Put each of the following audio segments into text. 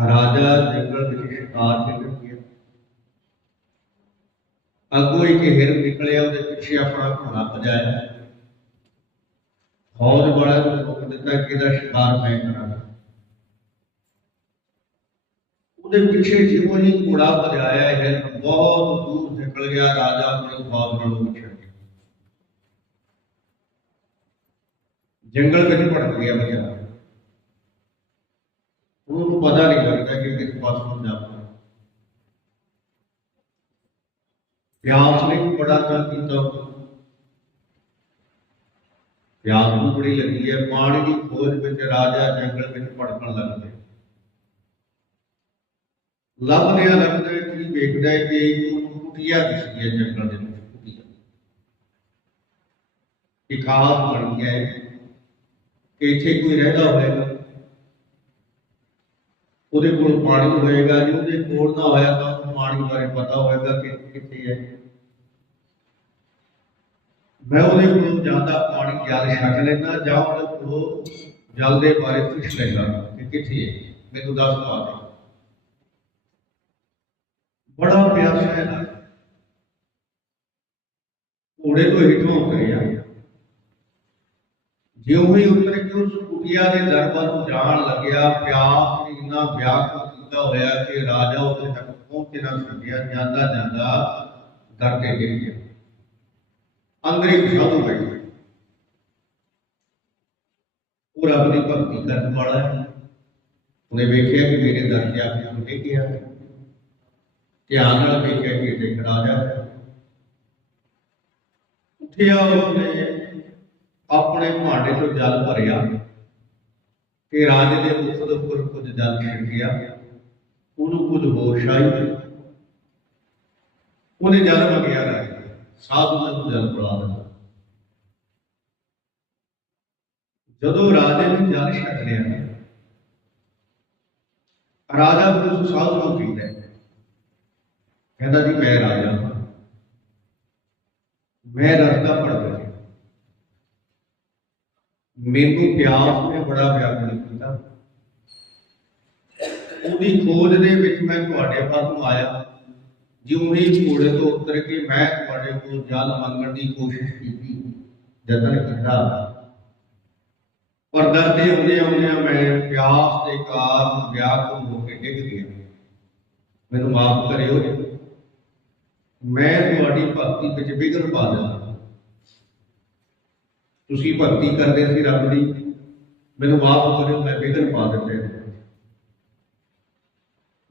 ਰਾਜਾ ਜੰਗਲ ਵਿੱਚ ਸ਼ਿਕਾਰ ਤੇ ਗਿਆ। ਅੱਗੋਂ ਇੱਕ ਹਿਰਨ ਨਿਕਲਿਆ, ਉਹਦੇ ਪਿੱਛੇ ਆਪਣਾ ਘੋੜਾ ਭਜਾਇਆ। ਫੌਜ ਵਾਲਾ ਨੂੰ ਹੁਕਮ ਦਿੱਤਾ ਕਿ ਇਹਦਾ ਸ਼ਿਕਾਰ ਮੈਂ ਕਰਾਂਗਾ। ਉਹਦੇ ਪਿੱਛੇ ਜਿਉਂ ਹੀ ਘੋੜਾ ਭਜਾਇਆ ਹਿਰਨ ਬਹੁਤ ਦੂਰ ਨਿਕਲ ਗਿਆ, ਰਾਜਾ ਆਪਣੀ ਫੌਜ ਨਾਲੋਂ ਪਿੱਛੇ ਜੰਗਲ ਵਿੱਚ ਭਟਕ ਗਿਆ ਬਚਾਰਾ। ਉਹਨੂੰ ਪਤਾ ਨਹੀਂ ਲੱਗਦਾ ਕਿ ਕਿਸ ਪਾਸੋਂ ਜਾਣਾ ਪਿਆਸ ਨੇ ਵੀ ਬੜਾ ਤੰਗ ਕੀਤਾ। ਪਿਆਸ ਨੂੰ ਬੜੀ ਲੱਗੀ ਹੈ, ਪਾਣੀ ਦੀ ਖੋਜ ਵਿੱਚ ਰਾਜਾ ਜੰਗਲ ਵਿੱਚ ਭਟਕਣ ਲੱਗ ਪਿਆ। ਲੱਭਦਿਆਂ ਲੱਭਦੇ ਕੀ ਵੇਖਦਾ ਹੈ ਕਿ ਇੱਕ ਕੁਟੀਆ ਦਿਸਦੀ ਹੈ ਜੰਗਲ ਦੇ ਵਿੱਚ, ਕੁਟੀਆ। ਇੱਕ ਖਾਸ ਬਣ ਗਿਆ ਹੈ ਕਿ ਇੱਥੇ ਕੋਈ ਰਹਿੰਦਾ ਹੋਵੇਗਾ। ਉਹਦੇ ਕੋਲ ਪਾਣੀ ਹੋਏਗਾ, ਜੇ ਉਹਦੇ ਕੋਲ ਨਾ ਹੋਇਆ ਤਾਂ ਪਾਣੀ ਬਾਰੇ ਪਤਾ ਹੋਏਗਾ ਕਿ ਕਿੱਥੇ ਹੈ। ਮੈਂ ਉਹਦੇ ਕੋਲੋਂ ਜਾਂਦਾ ਪਾਣੀ ਜਲ ਛਕ ਲੈਂਦਾ ਜਾਂ ਉਹਦੇ ਕੋਲੋਂ ਜਲ ਦੇ ਬਾਰੇ ਪੁੱਛ ਲੈਂਦਾ ਕਿ ਕਿੱਥੇ ਹੈ। ਮੈਨੂੰ ਦੱਸ ਪਾ ਦੇ। ਬੜਾ ਪਿਆਸਾ ਹੈ ਨਾ ਘੋੜੇ ਤੋਂ ਹੇਠੋਂ ਉਤਰਿਆ ਜਿਉਂ ਹੀ ਉਤਰ ਕੇ ਉਸ ਕੁਟੀਆ ਦੇ ਦਰਬਾਰ ਨੂੰ ਜਾਣ ਲੱਗਿਆ ਪਿਆਸ ਨੇ ਇੰਨਾ ਵਿਆਕੁਲ ਕੀਤਾ ਹੋਇਆ ਕਿ ਰਾਜਾ ਉੱਥੇ ਤੱਕ ਪਹੁੰਚ ਨਾ ਸਕਿਆ ਜਾਂਦਾ ਜਾਂਦਾ ਦਰ ਤੇ ਗਿਰ ਗਿਆ। ਅੰਦਰ ਇੱਕ ਸਾਧੂ ਬੈਠਾ ਉਹ ਰੱਬ ਦੀ ਭਗਤੀ ਕਰਨ ਵਾਲਾ ਹੈ। ਉਹਨੇ ਵੇਖਿਆ ਕਿ ਮੇਰੇ ਦਰ ਤੇ ਆ ਕੇ ਉਹ ਧਿਆਨ ਨਾਲ ਵੇਖਿਆ ਕਿ ਇਹ ਰਾਜਾ ਉੱਠਿਆ ਉਹਨੇ ਆਪਣੇ ਭਾਂਡੇ ਤੋਂ ਜਲ ਭਰਿਆ। ਕਿ ਰਾਜੇ ਦੇ ਮੁਖ ਦੇ ਉੱਪਰ ਕੁਝ ਜਲ ਛਿੜਕਿਆ ਉਹਨੂੰ ਕੁਝ ਹੋਸ਼ ਆਈ। ਉਹਨੇ ਜਲ ਮੰਗਿਆ ਰਾਜੇ ਸਾਧੂ ਨੇ ਜਲ ਪਿਲਾ ਦਿੱਤਾ ਜਦੋਂ ਰਾਜੇ ਨੇ ਜਲ ਛਕ ਲਿਆ ਰਾਜਾ ਫਿਰ ਉਸ ਸਾਧੂ ਨੂੰ ਕਹਿੰਦਾ ਹੈ, ਕਹਿੰਦਾ ਜੀ ਮੈਂ ਰਾਜਾ ਹਾਂ। ਮੈਂ ਰਸਤਾ ਪੜ ਗਿਆ। ਮੈਨੂੰ ਪਿਆਸ ਨੇ ਬੜਾ ਪਿਆਰ ਕੀਤਾ ਉਹਦੀ ਖੋਜ ਦੇ ਵਿੱਚ ਮੈਂ ਤੁਹਾਡੇ ਪਾਸ ਨੂੰ ਆਇਆ। ਜਿਉਂ ਹੀ ਘੋੜੇ ਤੋਂ ਉਤਰ ਕੇ ਮੈਂ ਤੁਹਾਡੇ ਕੋਲ ਜਲ ਮੰਗਣ ਦੀ ਕੋਸ਼ਿਸ਼ ਕੀਤੀ। ਯਤਨ ਕੀਤਾ। ਪਰ ਦਰ ਤੇ ਆਉਂਦੇ ਆਉਂਦੇ ਮੈਂ ਪਿਆਸ ਦੇ ਕਾਰਨ ਵਿਆਕੁਲ ਹੋ ਕੇ ਡਿੱਗ ਗਿਆ। ਮੈਨੂੰ ਮਾਫ ਕਰਿਓ ਮੈਂ ਤੁਹਾਡੀ ਭਗਤੀ ਵਿੱਚ ਵਿਘਨ ਪਾ ਦਿੱਤਾ ਤੁਸੀਂ ਭਗਤੀ ਕਰਦੇ ਸੀ ਰੱਬ ਦੀ। ਮੈਨੂੰ ਮਾਫ ਕਰਿਓ, ਮੈਂ ਵਿਘਨ ਪਾ ਦਿੱਤੇ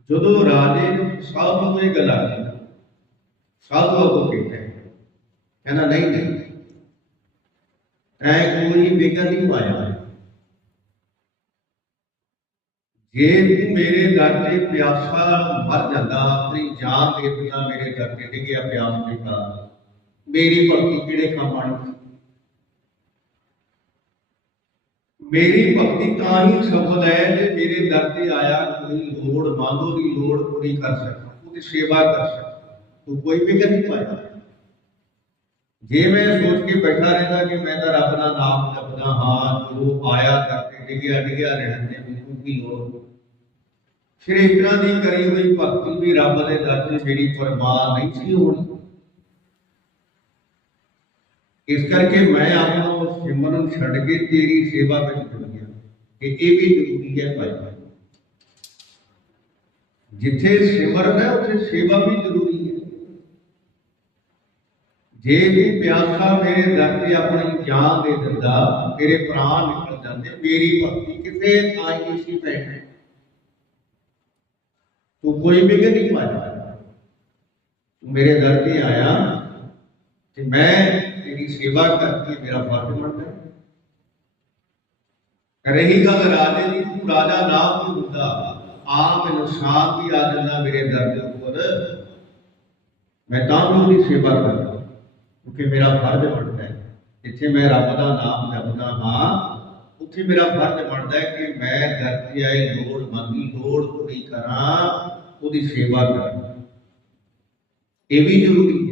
ਜਦੋਂ ਰਾਜੇ ਨੇ ਸਾਧੂ ਨੂੰ ਇਹ ਗੱਲ ਆਖੀ ਸਾਧੂ ਆਪੋ ਕਹਿੰਦਾ ਕਹਿੰਦਾ, ਨਹੀਂ ਨਹੀਂ। ਐ ਕੋਈ ਵਿਘਨ ਨਹੀਂ ਪਾਇਆ ਜੇ ਤੂੰ ਮੇਰੇ ਦਰ ਤੇ ਪਿਆਸਾ ਮਰ ਜਾਂਦਾ, ਆਪਣੀ ਜਾਨ ਦੇ ਦਿੰਦਾ ਮੇਰੇ ਦਰ ਡਿੱਗਿਆ ਪਿਆਸ ਦੇ ਕਾਰਨ, ਮੇਰੀ ਭਗਤੀ ਕਿਹੜੇ ਕੰਮ ਆਣੀ ਮੇਰੀ ਭਗਤੀ ਤਾਂ ਹੀ ਸਫਲ ਹੈ ਜੇ ਮੇਰੇ ਦਰ ਤੇ ਆਇਆ ਕੋਈ ਲੋੜ ਦੀ ਲੋੜ ਪੂਰੀ ਕਰ ਸਕਾਂ ਉਹਦੀ ਸੇਵਾ ਕਰ ਸਕਾਂ ਤੂੰ ਕੋਈ ਫਿਕਰ ਨਹੀਂ ਪਾਇਆ ਜੇ ਮੈਂ ਸੋਚ ਕੇ ਬੈਠਾ ਰਹਿੰਦਾ ਕਿ ਮੈਂ ਤਾਂ ਰੱਬ ਦਾ ਨਾਮ ਜਪਦਾ ਹਾਂ, ਜੋ ਆਇਆ ਕਰਕੇ ਡਿੱਗਿਆ ਡਿੱਗਿਆ ਰਹਿਣ ਦੇ, ਮੈਨੂੰ ਕੀ ਲੋੜ ਫਿਰ ਇਸ ਤਰ੍ਹਾਂ ਦੀ ਕਰੀ ਹੋਈ ਭਗਤੀ ਵੀ ਰੱਬ ਦੇ ਦਰ ਤੇ ਮੇਰੀ ਪਰਵਾਹ ਨਹੀਂ ਸੀ ਹੋਣੀ। ਇਸ ਕਰਕੇ ਮੈਂ ਆਪਣਾ ਉਹ ਸਿਮਰਨ ਛੱਡ ਕੇ ਤੇਰੀ ਸੇਵਾ ਵਿੱਚ ਜੁੜ ਗਿਆ ਕਿ ਇਹ ਵੀ ਜ਼ਰੂਰੀ ਹੈ ਭਾਈ ਜਿੱਥੇ ਸਿਮਰਨ ਹੈ ਉੱਥੇ ਸੇਵਾ ਵੀ ਜ਼ਰੂਰੀ ਹੈ ਜੇ ਵੀ ਪਿਆਸਾ ਮੇਰੇ ਦਰ ਤੇ ਆਪਣੀ ਜਾਨ ਦੇ ਦਿੰਦਾ ਤੇਰੇ ਪ੍ਰਾਣ ਨਿਕਲ ਜਾਂਦੇ ਮੇਰੀ ਭਗਤੀ ਕਿਤੇ ਥਾਂ ਹੀ ਨਹੀਂ ਸੀ ਬੈਠੇ ਤੂੰ ਕੋਈ ਵਿਗਨ ਨਹੀਂ ਪਾਇਆ ਤੂੰ ਮੇਰੇ ਦਰ ਤੇ ਆਇਆ ਤੇ ਮੈਂ ਤੇਰੀ ਸੇਵਾ ਕਰਕੇ ਮੇਰਾ ਫਰਜ਼ ਬਣਦਾ ਹੈ। ਰਹੀ ਗੱਲ ਰਾਜੇ ਦੀ, ਤੂੰ ਰਾਜਾ ਨਾ ਵੀ ਹੁੰਦਾ। ਆ ਮੈਨੂੰ ਸ਼ਾਂਤ ਵੀ ਆ ਜਾਂਦਾ ਮੇਰੇ ਦਰ ਦੇ ਉੱਪਰ। ਮੈਂ ਤਾਂ ਵੀ ਉਹਦੀ ਸੇਵਾ ਕਰਦਾ, ਕਿਉਂਕਿ ਮੇਰਾ ਫਰਜ਼ ਬਣਦਾ ਹੈ। ਜਿੱਥੇ ਮੈਂ ਰੱਬ ਦਾ ਨਾਮ ਜਪਦਾ ਹਾਂ, ਉੱਥੇ ਮੇਰਾ ਫਰਜ਼ ਬਣਦਾ ਹੈ ਕਿ ਮੈਂ ਦਰ ਤੇ ਆਈ ਲੋੜ ਮੰਗੀ, ਲੋੜ ਪੂਰੀ ਕਰਾਂ, ਉਹਦੀ ਸੇਵਾ ਕਰਾਂ। ਇਹ ਵੀ ਜ਼ਰੂਰੀ